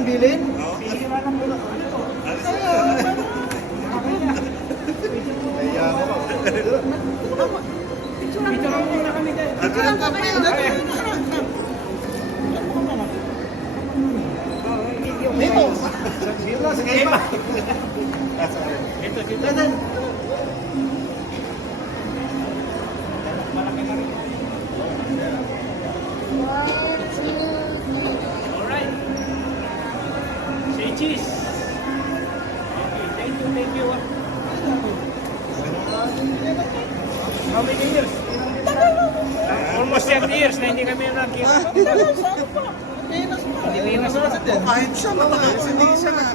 ng bilin? Dito. Sige pa. Ito, dito. Alright. Say cheese. Thank you. How many years? Almost 10 years na hindi kami nakikita. Pilipinas pa. Kahit siya, matagal. Hindi siya nga.